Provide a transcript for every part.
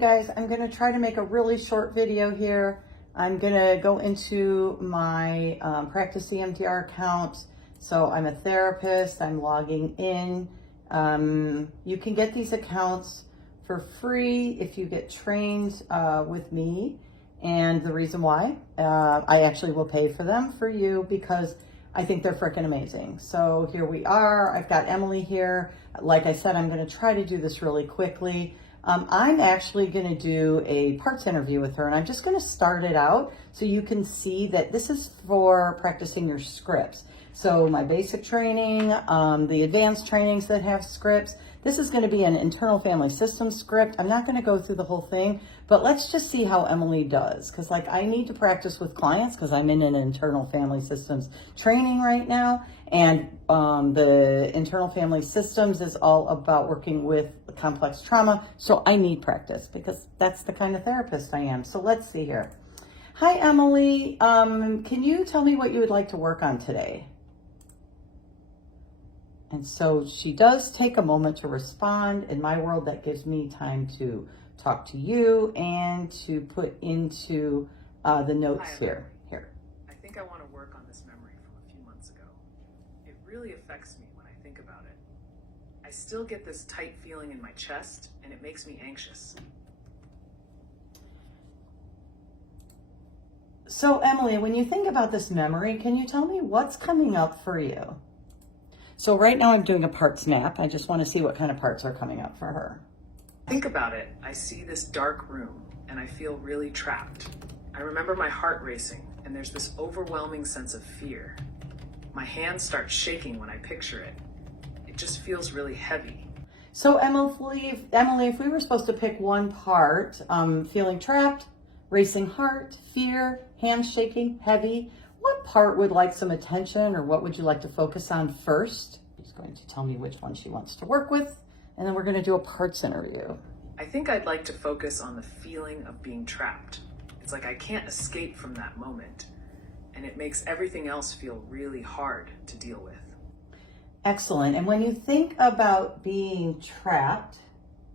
guys, I'm going to try to make a really short video here. I'm going to go into my PracticeEMDR account. So I'm a therapist, I'm logging in. You can get these accounts for free if you get trained with me. And the reason why, I actually will pay for them for you because I think they're freaking amazing. So here we are. I've got Emily here. Like I said, I'm going to try to do this really quickly. I'm actually going to do a parts interview with her, and I'm just going to start it out so you can see that this is for practicing your scripts. So my basic training, the advanced trainings that have scripts. This is going to be an internal family system script. I'm not going to go through the whole thing, but let's just see how Emily does. Because like I need to practice with clients because I'm in an internal family systems training right now. And the internal family systems is all about working with complex trauma. So I need practice because that's the kind of therapist I am. So let's see here. Hi, Emily. Can you tell me what you would like to work on today? And so she does take a moment to respond. In my world, that gives me time to talk to you and to put into the notes here. I think I want to work on this memory from a few months ago. It really affects me when I think about it. I still get this tight feeling in my chest, and it makes me anxious. So Emily, when you think about this memory, can you tell me what's coming up for you? So right now I'm doing a parts map. I just want to see what kind of parts are coming up for her. Think about it. I see this dark room and I feel really trapped. I remember my heart racing and there's this overwhelming sense of fear. My hands start shaking when I picture it. It just feels really heavy. So Emily, if we were supposed to pick one part, feeling trapped, racing heart, fear, hands shaking, heavy, what part would like some attention or what would you like to focus on first? She's going to tell me which one she wants to work with, and then we're going to do a parts interview. I think I'd like to focus on the feeling of being trapped. It's like I can't escape from that moment, and it makes everything else feel really hard to deal with. Excellent. And when you think about being trapped,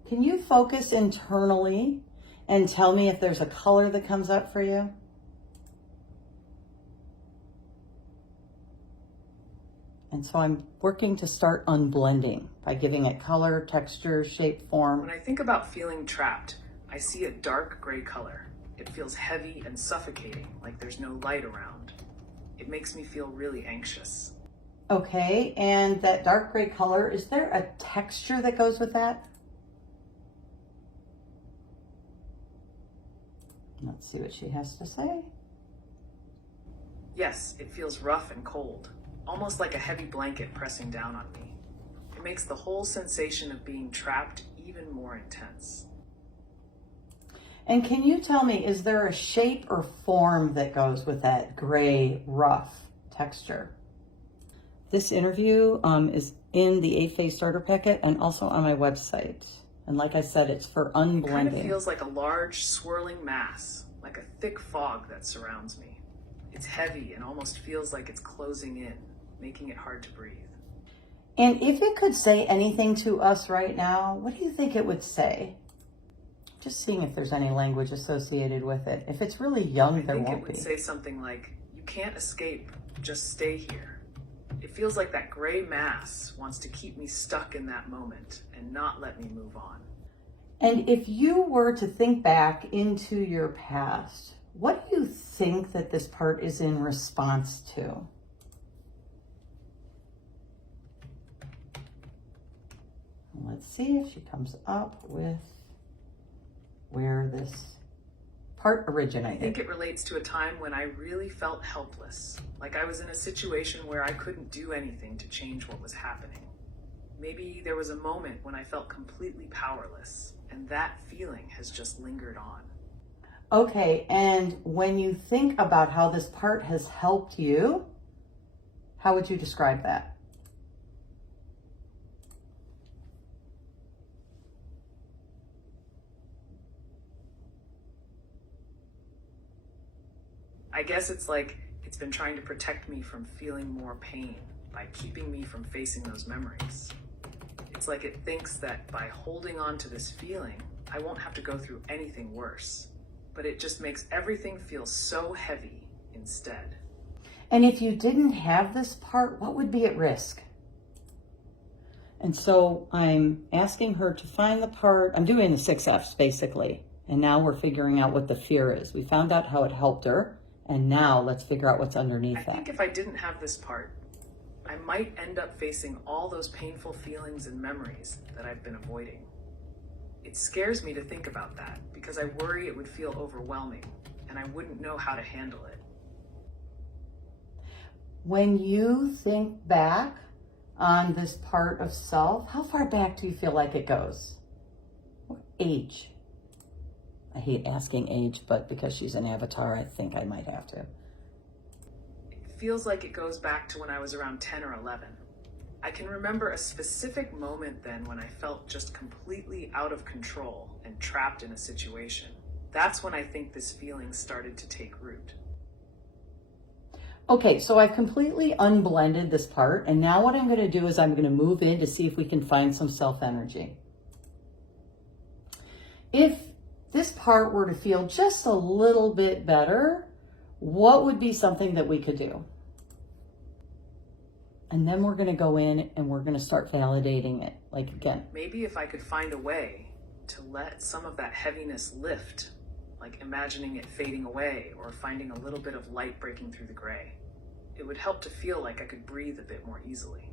can you focus internally and tell me if there's a color that comes up for you? And so I'm working to start unblending by giving it color, texture, shape, form. When I think about feeling trapped, I see a dark gray color. It feels heavy and suffocating, like there's no light around. It makes me feel really anxious. Okay, and that dark gray color, is there a texture that goes with that? Let's see what she has to say. Yes, it feels rough and cold. Almost like a heavy blanket pressing down on me. It makes the whole sensation of being trapped even more intense. And can you tell me, is there a shape or form that goes with that gray, rough texture? This interview is in the 8-phase starter packet and also on my website. And like I said, it's for unblending. It kind of feels like a large swirling mass, like a thick fog that surrounds me. It's heavy and almost feels like it's closing in, making it hard to breathe. And if it could say anything to us right now, what do you think it would say? Just seeing if there's any language associated with it. If it's really young, there won't be. I think it would say something like, you can't escape, just stay here. It feels like that gray mass wants to keep me stuck in that moment and not let me move on. And if you were to think back into your past, what do you think that this part is in response to? Let's see if she comes up with where this part originated. I think it relates to a time when I really felt helpless, like I was in a situation where I couldn't do anything to change what was happening. Maybe there was a moment when I felt completely powerless, and that feeling has just lingered on. Okay, and when you think about how this part has helped you, how would you describe that? I guess it's like it's been trying to protect me from feeling more pain by keeping me from facing those memories. It's like it thinks that by holding on to this feeling, I won't have to go through anything worse. But it just makes everything feel so heavy instead. And if you didn't have this part, what would be at risk? And so I'm asking her to find the part. I'm doing the 6Fs basically. And now we're figuring out what the fear is. We found out how it helped her. And now let's figure out what's underneath that. I think if I didn't have this part, I might end up facing all those painful feelings and memories that I've been avoiding. It scares me to think about that because I worry it would feel overwhelming and I wouldn't know how to handle it. When you think back on this part of self, how far back do you feel like it goes? What age? I hate asking age, but because she's an avatar, I think I might have to. It feels like it goes back to when I was around 10 or 11. I can remember a specific moment then when I felt just completely out of control and trapped in a situation. That's when I think this feeling started to take root. Okay, so I've completely unblended this part, and now what I'm going to do is I'm going to move in to see if we can find some self-energy. If this part were to feel just a little bit better, what would be something that we could do? And then we're going to go in and we're going to start validating it. Like again, maybe if I could find a way to let some of that heaviness lift, like imagining it fading away or finding a little bit of light breaking through the gray, it would help to feel like I could breathe a bit more easily.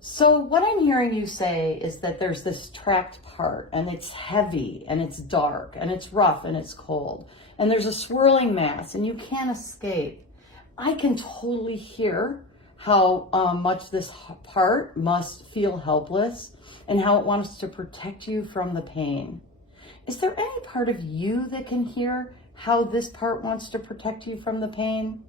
So what I'm hearing you say is that there's this trapped part and it's heavy and it's dark and it's rough and it's cold and there's a swirling mass and you can't escape. I can totally hear how much this part must feel helpless and how it wants to protect you from the pain. Is there any part of you that can hear how this part wants to protect you from the pain?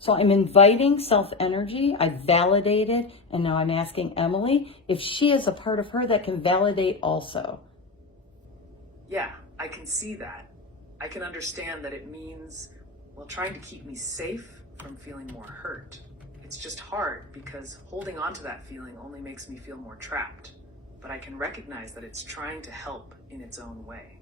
So I'm inviting self-energy, I validated, and now I'm asking Emily if she has a part of her that can validate also. Yeah, I can see that. I can understand that it means, well, trying to keep me safe from feeling more hurt. It's just hard because holding on to that feeling only makes me feel more trapped. But I can recognize that it's trying to help in its own way.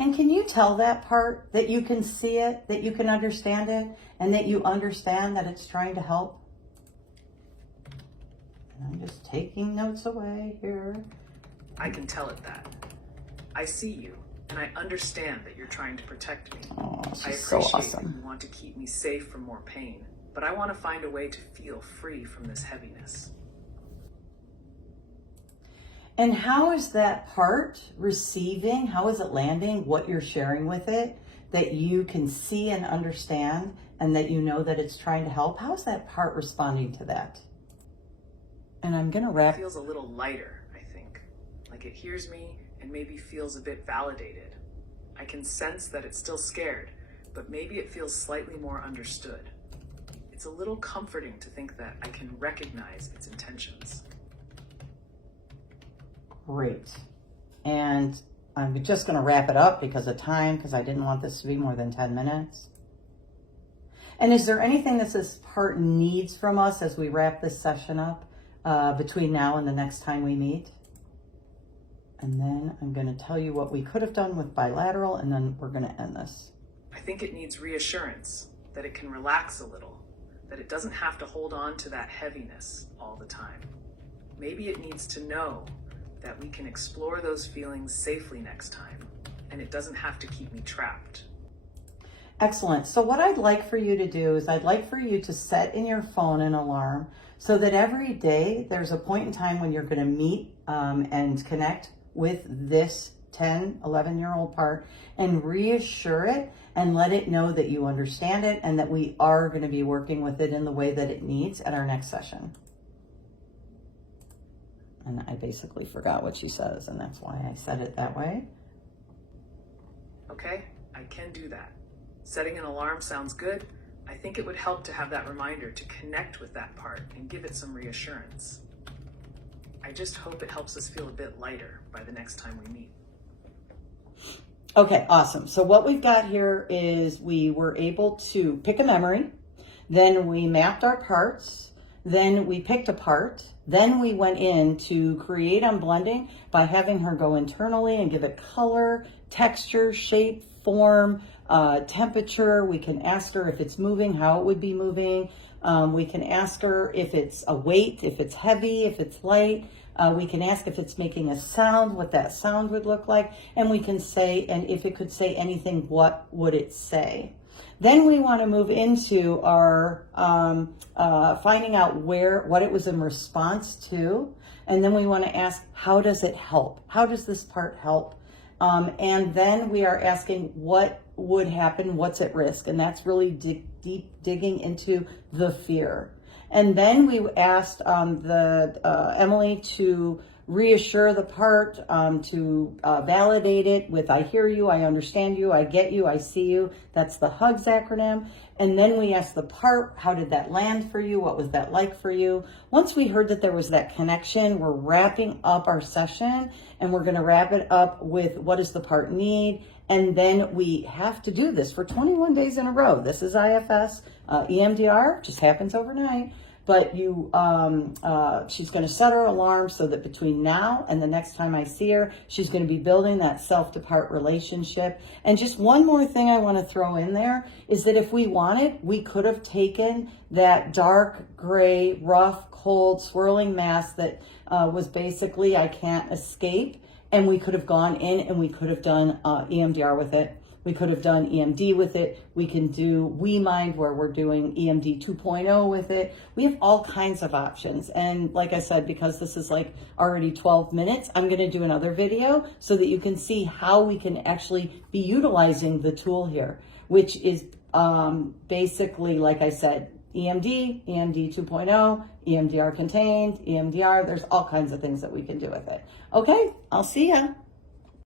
And can you tell that part that you can see it, that you can understand it, and that you understand that it's trying to help? And I'm just taking notes away here. I can tell it that. I see you, and I understand that you're trying to protect me. Oh, I she's so appreciate awesome. that you want to keep me safe from more pain, but I want to find a way to feel free from this heaviness. And how is that part receiving? How is it landing what you're sharing with it that you can see and understand and that you know that it's trying to help? How is that part responding to that? And I'm going to wrap. It feels a little lighter, I think. Like it hears me and maybe feels a bit validated. I can sense that it's still scared, but maybe it feels slightly more understood. It's a little comforting to think that I can recognize its intentions. Great. And I'm just going to wrap it up because of time, because I didn't want this to be more than 10 minutes. And is there anything that this part needs from us as we wrap this session up between now and the next time we meet? And then I'm going to tell you what we could have done with bilateral, and then we're going to end this. I think it needs reassurance, that it can relax a little, that it doesn't have to hold on to that heaviness all the time. Maybe it needs to know that we can explore those feelings safely next time, and it doesn't have to keep me trapped. Excellent. So what I'd like for you to do is I'd like for you to set in your phone an alarm so that every day there's a point in time when you're going to meet and connect with this 10, 11-year-old part and reassure it and let it know that you understand it and that we are going to be working with it in the way that it needs at our next session. And I basically forgot what she says, and that's why I said it that way. Okay, I can do that. Setting an alarm sounds good. I think it would help to have that reminder to connect with that part and give it some reassurance. I just hope it helps us feel a bit lighter by the next time we meet. Okay, awesome. So what we've got here is we were able to pick a memory, then we mapped our parts, Then we picked a part. Then we went in to create unblending by having her go internally and give it color, texture, shape, form, temperature. We can ask her if it's moving, how it would be moving. We can ask her if it's a weight, if it's heavy, if it's light. We can ask if it's making a sound, what that sound would look like. And we can say, and if it could say anything, what would it say? Then we want to move into our finding out what it was in response to. And then we want to ask, how does it help? How does this part help? And then we are asking what would happen, what's at risk. And that's really deep digging into the fear. And then we asked Emily to reassure the part, to validate it with I hear you, I understand you, I get you, I see you. That's the HUGS acronym. And then we asked the part, how did that land for you? What was that like for you? Once we heard that there was that connection, we're wrapping up our session, and we're going to wrap it up with what does the part need? And then we have to do this for 21 days in a row. This is IFS, EMDR, just happens overnight. But she's going to set her alarm so that between now and the next time I see her, she's going to be building that self-to-part relationship. And just one more thing I want to throw in there is that if we wanted, we could have taken that dark gray, rough, cold, swirling mass that was basically I can't escape, and we could have gone in and we could have done EMDR with it. We could have done EMD with it. We can do WeMind where we're doing EMD 2.0 with it. We have all kinds of options. And like I said, because this is like already 12 minutes, I'm going to do another video so that you can see how we can actually be utilizing the tool here, which is basically, like I said, EMD, EMD 2.0, EMDR contained, EMDR. There's all kinds of things that we can do with it. Okay, I'll see ya.